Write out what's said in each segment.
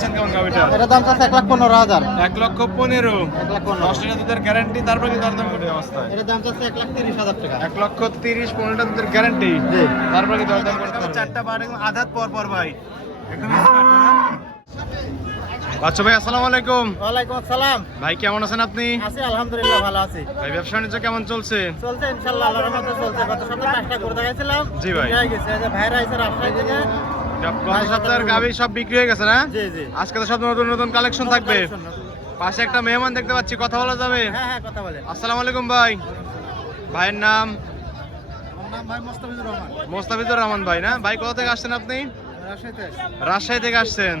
চাচ্ছেন কেমন গাবিটা? এটা দাম চাচ্ছে 1,15,000। 1,15,000। 1,15,000। 10 লিটার দুধের গ্যারান্টি, তারপর কি দরদাম করতে অবস্থায়? এটা দাম চাচ্ছে 1,30,000 টাকা। 1,30,000, 15 লিটার দুধের গ্যারান্টি, জি। তারপর কি দরদাম করতে হবে? চারটা বার একদম আধাত পর ভাই, একদম স্মার্ট না? বাচ্চা ভাই আসসালামু আলাইকুম। ওয়ালাইকুম আসসালাম। ভাই কেমন আছেন আপনি? আছি আলহামদুলিল্লাহ, ভালো আছি। ভাই ব্যবসা বাণিজ্য কেমন চলছে? চলছে ইনশাআল্লাহ, আল্লাহর রহমতে চলছে। গত সপ্তাহে 5টা করে দেখাইছিলাম। জি ভাই। হয়ে গেছে, এই যে ভাইরা আইছে রাজশাহী থেকে। গত সপ্তাহের গাবি সব বিক্রি হয়ে গেছে না? জি জি। আজকে তো সব নতুন নতুন কালেকশন থাকবে। পাশে একটা মেহমান দেখতে পাচ্ছি, কথা বলা যাবে? হ্যাঁ হ্যাঁ, কথা বলেন। আসসালামু আলাইকুম ভাই। ভাইয়ের নাম? আমার নাম ভাই মোস্তাফিজুর রহমান। মোস্তাফিজুর রহমান ভাই না? ভাই কোথা থেকে আসছেন আপনি? রাজশাহীতে। রাজশাহী থেকে আসছেন।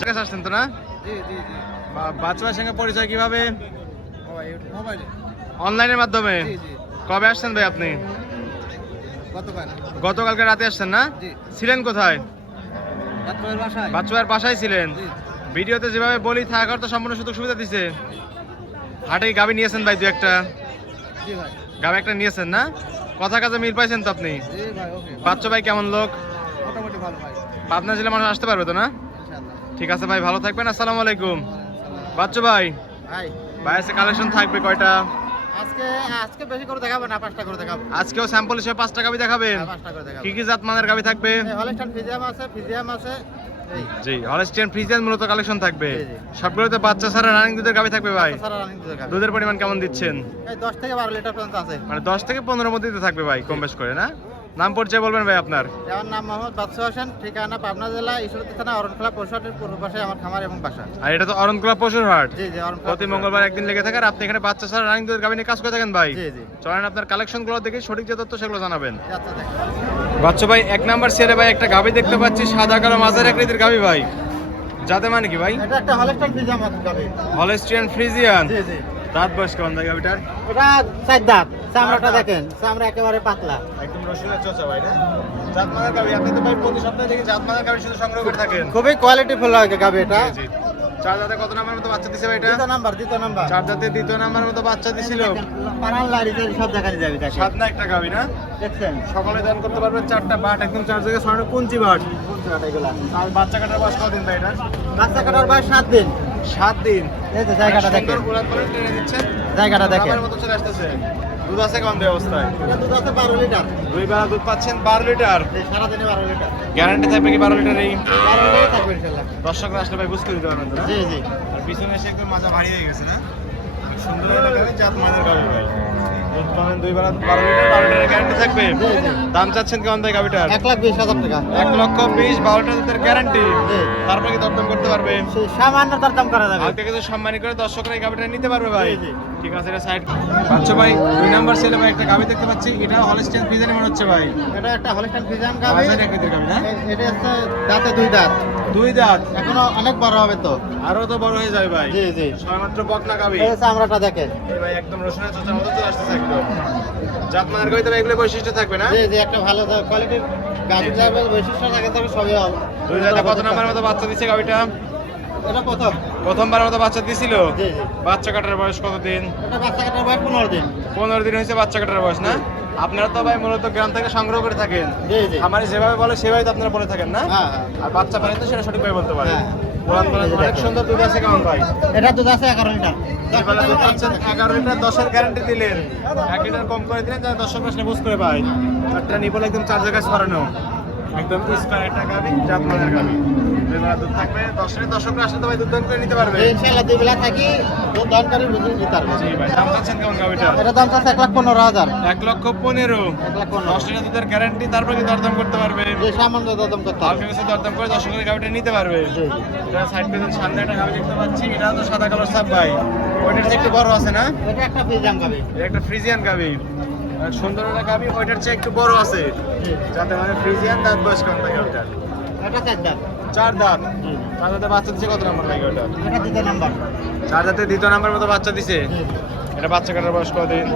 জায়গা আসছেন তো না? জি জি জি। বাচ্চা ভাইয়ের সঙ্গে পরিচয় কিভাবে? মোবাইলে। অনলাইনের মাধ্যমে। জি জি। কবে আসছেন ভাই আপনি? গতকাল। গতকালকে রাতে আসছেন না? জি। ছিলেন কোথায়? রাত্রের বাসায়। বাচ্চা ভাইয়ের বাসায় ছিলেন? জি। ভিডিওতে যেভাবে বলি থাকার তো সম্পূর্ণ সুযোগ সুবিধা দিছে। হাটে গাবি নিয়েছেন ভাই, দু একটা জি ভাই। গাবি একটা নিয়েছেন না? কথা কাজে মিল পাইছেন তো আপনি? জি ভাই, ওকে। বাচ্চা ভাই কেমন লোক? মোটামুটি ভালো ভাই। পাবনা জেলা মানুষ আসতে পারবে তো না? ইনশাআল্লাহ। ঠিক আছে ভাই, ভালো থাকবেন। আসসালামু আলাইকুম। বাচ্চা ভাই, ভাই ভাই আছে কালেকশন থাকবে কয়টা? আজকে আজকে বেশি করে দেখাবো না, 5টা করে দেখাবো। আজকেও স্যাম্পল হিসেবে 5টা গাবি দেখাবেন? 5টা করে দেখাবো। কি কি জাত মানের গাবি থাকবে? হলস্টাইন ফ্রিজিয়াম আছে, ফ্রিজিয়াম আছে। এই জি, হলস্টিয়ান ফ্রিজিয়ান মূলত কালেকশন থাকবে। জি, জি। সবগুলোতে বাচ্চা ছাড়া রানিং দুধের গাবি থাকবে ভাই। সারা রানিং দেখাবো। দুধের পরিমাণ কেমন দিচ্ছেন? এই 10 থেকে 12 লিটার পর্যন্ত আছে। মানে 10 থেকে 15 মধ্যে থাকবে ভাই, কম বেশ করে না? নাম পরিচয় বলবেন ভাই আপনার? আমার নাম মোহাম্মদ বাদশা হোসেন, ঠিকানা পাবনা জেলা ঈশ্বরদী থানা অরণখোলা পৌরসভার পূর্ব পাশে আমার খামার এবং বাসা। আর এটা তো অরণকুলা পশুর হাট। জি জি, অরণখোলা। প্রতি মঙ্গলবার একদিন লেগে থাকে, আর আপনি এখানে বাচ্চা ছাড়া রানিং দুধের গাবি নিয়ে কাজ করে থাকেন ভাই। জি জি। চলেন আপনার কালেকশন গুলো দেখে সঠিক যে তথ্য সেগুলো জানাবেন। আচ্ছা দেখেন। বাচ্চা ভাই 1 নাম্বার সেরে ভাই একটা গাবি দেখতে পাচ্ছি, সাদা কালো মাঝারি আকৃতির গাবি ভাই। যাতে মানে কি ভাই? এটা একটা হলস্টাইন ফ্রিজিয়াম আছে গাবে। Holstein Friesian. জি জি। দাঁত বয়স কেমন ভাই গাবিটার? এটা 4 দাঁত। চামড়াটা দেখেন, চামড়া একেবারে পাতলা। একদম রসুনের চোচা ভাই না? জাতমানের গাবি, আপনি তো ভাই প্রতি সপ্তাহে দেখি জাতমানের গাবি শুধু সংগ্রহ করে থাকেন। খুবই কোয়ালিটি ফুল হয় গাবে এটা। জি। চার দাঁতে কত নাম্বার মতো বাচ্চা দিছে ভাই এটা? দ্বিতীয় নাম্বার। চার দাঁতে দ্বিতীয় নাম্বার মতো বাচ্চা দিছিল। পারাল লাড়িতে সব দেখানি যাবে দেখেন। সাত না একটা গাবি না? দেখছেন? সকালে দান করতে পারবেন 4টা বাট, একদম 4 জায়গায় ছড়ানো কুঞ্চি বাট। কোন জায়গাটা এগুলা? আর বাচ্চা কাটার বয়স কতদিন ভাই এটা? বাচ্চা কাটার বয়স 7 দিন। 7 দিন। এই যে জায়গাটা দেখেন। সুন্দর উলান পালান টেনে দিচ্ছেন। জায়গাটা দেখেন। আমার মতো চলে আসতেছে। দুধ আছে কেমন অবস্থায়? এটা দুধ আছে 12 লিটার। দুই বেলা দুধ পাচ্ছেন 12 লিটার। এই সারাদিনে 12 লিটার। গ্যারান্টি থাকবে কি 12 লিটারেই? 12 লিটার থাকবে ইনশাআল্লাহ। দর্শকরা আসলে ভাই বুঝতে দিতে পারবেন তো না? জি জি। আর পিছনে এসে একদম মাজা ভারী হয়ে গেছে না? খুব সুন্দর এলাকায় জাত মানের গাবি ভাই। দুধ পাবেন দুই বেলা 12 লিটার, 12 লিটারের গ্যারান্টি থাকবে। জি জি। দাম চাচ্ছেন কেমন ভাই গাবিটার? 1,20,000 টাকা। 1,20,000, 12 লিটার দুধের গ্যারান্টি। জি। তারপরে কি দরদাম করতে পারবে? সেই সামান্য দরদাম করা যাবে। হালকা কিছু সম্মানী করে দর্শকরা এই গাবিটা নিতে পারবে ভাই। জি, জি। ঠিক আছে, এটা সাইড। বাচ্চা ভাই 2 নাম্বার সেলে ভাই একটা গাবি দেখতে পাচ্ছি, এটা হলস্টিয়ান ফ্রিজিয়ান মনে হচ্ছে ভাই। এটা একটা হলস্টাইন ফ্রিজিয়াম গাবে। মাঝারি আকৃতির গাবি না? এটা হচ্ছে দাঁতে 2 দাঁত। 2 দাঁত। এখনো অনেক বড় হবে তো। আরো তো বড় হয়ে যাবে ভাই। জি জি। সবেমাত্র বকনা গাবি। এই চামড়াটা দেখেন। এই ভাই একদম রসুনের চোচার মতো চলে আসতেছে একদম। জাতমানের গাবি তবে এগুলো বৈশিষ্ট্য থাকবে না? জি জি, একটা ভালো কোয়ালিটির গাবি যাবে, বৈশিষ্ট্য থাকে তবে সবই হবে। 2 দাঁতে কত নাম্বার মতো বাচ্চা দিছে গাবিটা? এটা প্রথম। প্রথমবার মতো বাচ্চা দিছিল। জি জি। বাচ্চা কাটার বয়স কতদিন? এটা বাচ্চা কাটার বয়স 15 দিন। 15 দিন হয়েছে বাচ্চা কাটার বয়স না? আপনারা তো ভাই মূলত গ্রাম থেকে সংগ্রহ করে থাকেন। জি জি। আমারে যেভাবে বলে সেভাবে তো আপনারা বলে থাকেন না? হ্যাঁ হ্যাঁ। আর বাচ্চা পারেন তো সেটা সঠিকভাবে বলতে পারেন। হ্যাঁ। উলান পালান অনেক সুন্দর দুধ আছে কেমন ভাই? এটা দুধ আছে 11 লিটার। দুই বেলা দুধ পাচ্ছেন 11 লিটার, 10-এর গ্যারান্টি দিলেন। 1 লিটার কম করে দিলেন যাতে দর্শক আসলে বুঝ করে পায়। একটা নিপল একদম 4 জায়গায় ছড়ানো। একদম স্কয়ার একটা গাবি, জাতমানের গাবি। দুই বেলা দুধ থাকবে, দর্শকরা আসলে তো ভাই দুধ দান করে নিতে পারবে। ইনশাআল্লাহ দুই বেলা থাকি, দুধ দান করে বুঝে নিতে পারবে। জি ভাই, দাম চাচ্ছেন কেমন গাবিটা? এটা দাম চাচ্ছে 1,15,000। 1,15,000। 1,15,000। 10 লিটার দুধের গ্যারান্টি, তারপর কি দরদাম করতে পারবে? যে সামান্য দরদাম করতে হবে। হালকা কিছু দরদাম করে দর্শকের গাবিটা নিতে পারবে। জি জি। এটা সাইড পেজের সামনে একটা গাবি দেখতে পাচ্ছি, এটা তো সাদা কালো সাপ ভাই। ওইটার চেয়ে একটু বড় আছে না? এটা একটা ফ্রিজিয়াম গাবি। এটা একটা ফ্রিজিয়ান গাবি। আর সুন্দর একটা গাবি, ওইটার চেয়ে একটু বড় আছে। জি। যাতে মানে ফ্রিজিয়ান, দাঁত বয়স কেমন ভাই গাবিটার? এটা 4 দাঁত। 4 দাঁত। জি। 4 দাঁতে বাচ্চা দিচ্ছে কত নাম্বার ভাই গাবিটা? এটা দ্বিতীয় নাম্বার। 4 দাঁতে দ্বিতীয় নাম্বার মতো বাচ্চা দিছে। জি জি। এটা বাচ্চা কাটার বয়স কতদিন?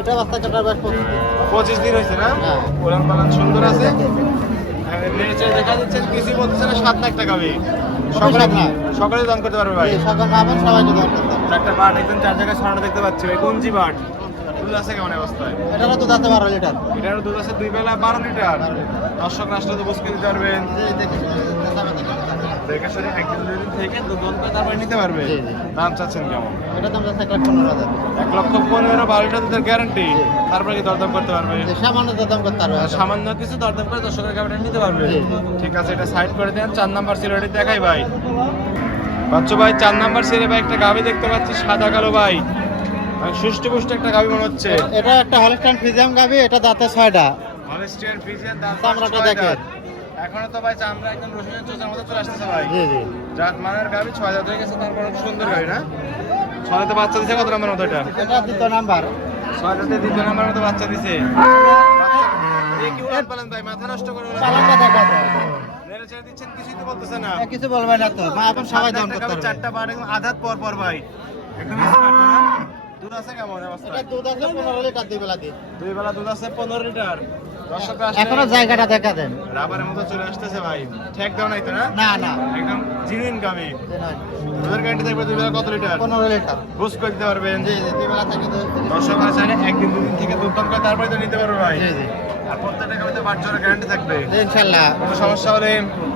এটা বাচ্চা কাটার বয়স 25 দিন। 25 দিন হয়েছে না? হ্যাঁ। উলান পালান সুন্দর আছে। নেচে দেখা যাচ্ছে কিছু বলতেছে না, 7 লাখ টাকা ভাই। সকলে না। সকলে দাম করতে পারবে ভাই। জি, সকাল মাপের সবাইকে দর করতে হবে। একটা বাট একদম 4 জায়গায় ছড়ানো দেখতে পাচ্ছি ভাই, কুঞ্জি বাট। দুধ আছে কেমন অবস্থায়? এটারও দুধ আছে 12 লিটার। এটারও দুধ আছে 2 বেলা 12 লিটার। দর্শক আসলে তো বুঝতে দিতে পারবেন। জি দেখি। দেখে শুনে একদিন দুই দিন থেকে দুধ করে তারপরে নিতে পারবে। জি, জি। দাম চাচ্ছেন কেমন? এটা দাম যাচ্ছে 1,15,000। 1,15,000 12 লিটার দুধের গ্যারান্টি, তারপরে কি দরদাম করতে পারবে? সামান্য দাম করতে পারবে। আর সামান্য কিছু দরদাম করে দর্শকের গাড়িটা নিতে পারবে। জি। ঠিক আছে, এটা সাইড করে দেন। 4 নাম্বার সিরিয়ালটি দেখাই ভাই। বাচ্চু ভাই 4 নাম্বার সিরিয়ালে ভাই একটা গাভি দেখতে পাচ্ছি সাদা কালো ভাই, সুষ্ঠু পুষ্ট একটা গাভি মনে হচ্ছে। এটা একটা হলস্টাইন ফ্রিজিয়াম গাবি, এটা দাঁতে 6টা। হলস্টিয়ান ফ্রিজিয়ান দাম চামড়াটা দেখেন। এখনো তো ভাই চামড়া একদম রসুনের চোষার মতো চলে আসতেছে ভাই। জি জি। জাত মানের গাভি 6 দাঁত হয়ে গেছে, তারপর সুন্দর গাভি না? 6 দাঁতে বাচ্চা দিছে কত নাম্বার মতো এটা? এটা 2 নাম্বার। 6 দাঁতে 2 নাম্বার মতো বাচ্চা দিছে। এই কি উড়ান পালেন ভাই, মাথা নষ্ট করে উড়ান চালানটা দেখা যায়। নেড়ে ছেড়ে দিচ্ছেন, কিছুই তো বলতেছে না। কিছু বলবে না তো, মা এখন সবাই দাম করতে পারবে। 4টা বার একদম আধাত পর পর ভাই, একদম স্মার্ট না? দুধ আছে কেমন অবস্থা? এটা দুধ আছে 15 লিটার দুই বেলা দিয়ে। দুই বেলা দুধ আছে 15 লিটার। দর্শকরা এখনো জায়গাটা দেখা দেন। রাবারের মতো চলে আসতেছে ভাই, ঠেক দাও নাই তো না? না না, একদম জিনুইন গাভি। দুধের গ্যারান্টি থাকবে দুই বেলা কত লিটার? 15 লিটার। বুঝ করে দিতে পারবেন। জি জি, দুই বেলা থেকে দর্শকরা চাইলে একদিন দুদিন থেকে দুধ দাম করে তারপরে তো নিতে পারবে ভাই। জি জি। আর প্রত্যেকটা গাভিতে বাচ্চার গ্যারান্টি থাকবে। ইনশাআল্লাহ। কোনো সমস্যা হলে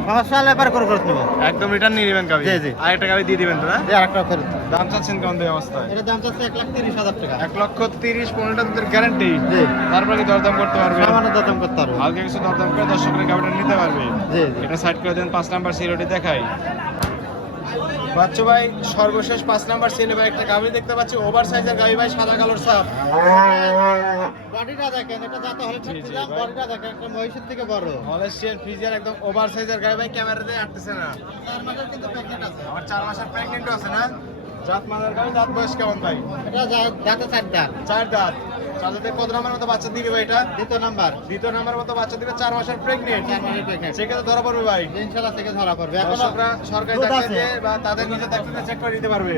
সমস্যা হলে এবার করে নেব। একদম রিটার্ন নিয়ে নেবেন গাভি। জি, জি। আর একটা গাভি দিয়ে দিবেন তো না? এই আরেকটা ফেরত। দাম চাচ্ছেন কেমন এই অবস্থায়? এটা দাম চাচ্ছে 1,30,000 টাকা। 1,30,000 15টা দুধের গ্যারান্টি, জি। তারপরে কি দরদাম করতে পারবে? সামান্য দাম করতে পারবে। হালকা কিছু দরদাম করে দর্শকের গাভিটা নিতে পারবে। জি জি। এটা সাইড করে দেন। 5 নাম্বার সিরিয়ালটি দেখাই। বাচ্চু ভাই সর্বশেষ 5 নাম্বার সিরিয়ালে ভাই একটা গাভি দেখতে পাচ্ছি, ওভার সাইজের গাভি ভাই, সাদা কালোর ছাপ। বডিটা দেখেন, এটা যাতে হলে জি, জি, ফ্রিজিয়াম, ভাই। বডিটা দেখেন একটা মহিষের থেকে বড়। হলস্টিয়ান ফ্রিজিয়ান একদম ওভার সাইজের গাভি ভাই, ক্যামেরাতে আটতেছে না। 4 মাসের কিন্তু প্রেগন্যান্ট আছে। আমার 4 মাসের প্রেগন্যান্ট আছে না? জাত মানের গাভি, দাঁত বয়স কেমন ভাই? এটা যাতে 4টা। 4 দাঁত। 4 দাঁতে কত নাম্বার মতো বাচ্চা দিবে ভাই এটা? 2 নাম্বার। 2 নাম্বার মতো বাচ্চা দিবে, 4 মাসের প্রেগন্যান্ট। 4 মাসের প্রেগন্যান্ট। সেক্ষেত্রে ধরা পড়বে ভাই। ইনশাআল্লাহ থেকে ধরা পড়বে। এখনো দর্শকরা সরকারি দুধ চাকরি আছে। দিয়ে বা তাদের নিজের চাকরিতে চেক করে দিতে পারবে।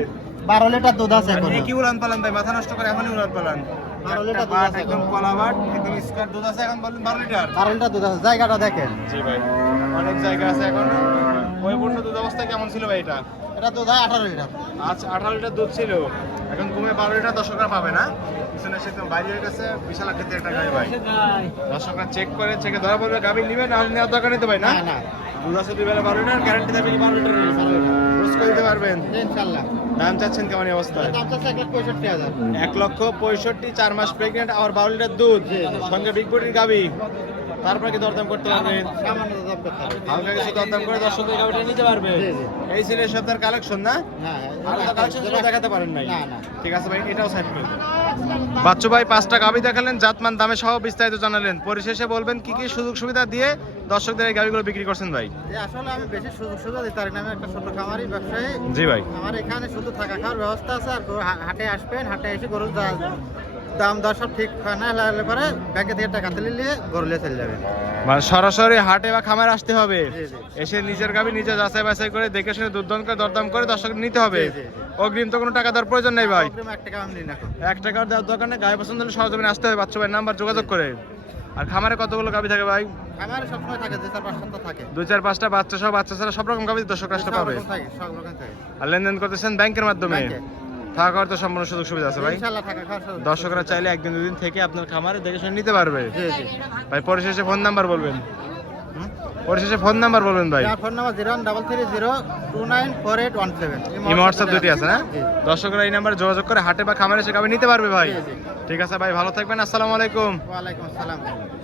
12 লিটার দুধ আছে আর এখনো। এ কি উড়ান পালান ভাই, মাথা নষ্ট করে এখনই উড়ান পালান। 12 লিটার দুধ বাট আছে একদম এখন। কলা বাট, একদম স্কয়ার দুধ আছে এখন, বলেন 12 লিটার। 12 লিটার দুধ আছে, জায়গাটা দেখেন। জি ভাই, অনেক জায়গা আছে এখন। পরিপূর্ণ দুধ অবস্থা কেমন ছিল ভাই এটা? এটা দুধ হয় 18 লিটার। আচ্ছা, 18 লিটার দুধ ছিল, এখন কমে 12 লিটার দর্শকরা পাবে না? পিছনে সে তো বাইরে হয়ে গেছে, বিশাল আকৃতির একটা গাড়ি ভাই। দর্শকরা চেক করে, চেকে ধরা পড়বে, গাভী নিবে না হলে নেওয়ার দরকার নিতে ভাই না? না না, দুধ আছে 2 বেলা 12 লিটার, গ্যারান্টি থাকবে কি 12 লিটার? রোজ করে দিতে পারবেন। ইনশাআল্লাহ। দাম চাচ্ছেন কেমন এই অবস্থায়? দাম চাচ্ছে 1,65,000। 1,65,000, 4 মাস প্রেগনেন্ট, আবার 12 লিটার দুধ, জি। সঙ্গে বিগ বডির গাবি, তারপরে কি দরদাম করতে পারবেন? সামান্য দাম করতে হবে। হালকা কিছু দরদাম করে দর্শকদের গাবিটা নিতে পারবে। জি, জি। এই ছিল এই সপ্তাহের কালেকশন না? না, আর তো কালেকশন দেখাতে পারেন নাই। না না। ঠিক আছে ভাই, এটাও সাইড করে দিন। বাচ্চু ভাই 5টা গাবি দেখালেন, জাতমান দামে সহ বিস্তারিত জানালেন। পরিশেষে বলবেন কি কি সুযোগ সুবিধা দিয়ে দর্শকদের এই গাবিগুলো বিক্রি করছেন ভাই? আসলে আমি বেশি সুযোগ সুবিধা দিতে পারি না, আমি একটা ছোট খামারি ব্যবসায়ী। জি ভাই। আমার এখানে শুধু থাকা খাওয়ার ব্যবস্থা আছে, আর হাটে আসবেন, হাটে এসে গরুর দাম দর সব ঠিক হয় না হলে পরে ব্যাংকে থেকে টাকা তুলে নিয়ে গরু নিয়ে চলে যাবেন। মানে সরাসরি হাটে বা খামারে আসতে হবে, জি, জি। এসে নিজের গাবি নিজে যাচাই বাছাই করে দেখে শুনে দুধ করে দরদাম করে দর্শক নিতে হবে। জি, জি, জি। অগ্রিম তো কোনো টাকা দেওয়ার প্রয়োজন নেই ভাই। অগ্রিম 1 টাকা আমি নিই না এখন। 1 টাকার দেওয়ার দরকার নেই, গায়ে পছন্দ হলে সরজমিনে আসতে হবে বাচ্চা ভাইয়ের নাম্বার যোগাযোগ করে। আর খামারে কতগুলো গাবি থাকে ভাই? খামারে সবসময় থাকে, 2-4 সপ্তাহ থাকে। 2-4-5টা বাচ্চা সহ, বাচ্চা ছাড়া সব রকম গাবি দর্শক আসতে সব পাবে। রকম থাকে, সব রকম থাকে। আর লেনদেন করতেছেন ব্যাংকের মাধ্যমে? ব্যাংকে। থাকা খাওয়ার তো সম্পূর্ণ সুযোগ সুবিধা আছে ভাই। ইনশাআল্লাহ থাকা খাওয়ার সুযোগ। দর্শকরা চাইলে একদিন দুদিন থেকে আপনার খামারে দেখে শুনে নিতে পারবে। জি জি। ভাই পরিশেষে ফোন নাম্বার বলবেন। হুম? পরিশেষে ফোন নাম্বার বলবেন ভাই। আমার ফোন নাম্বার 01330294817। ইমো হোয়াটসঅ্যাপ দুটি আছে না? জি। দর্শকরা এই নাম্বারে যোগাযোগ করে হাটে বা খামারে এসে গাবি নিতে পারবে ভাই। জি, জি। ঠিক আছে ভাই, ভালো থাকবেন। আসসালামু আলাইকুম। ওয়ালাইকুম আসসালাম।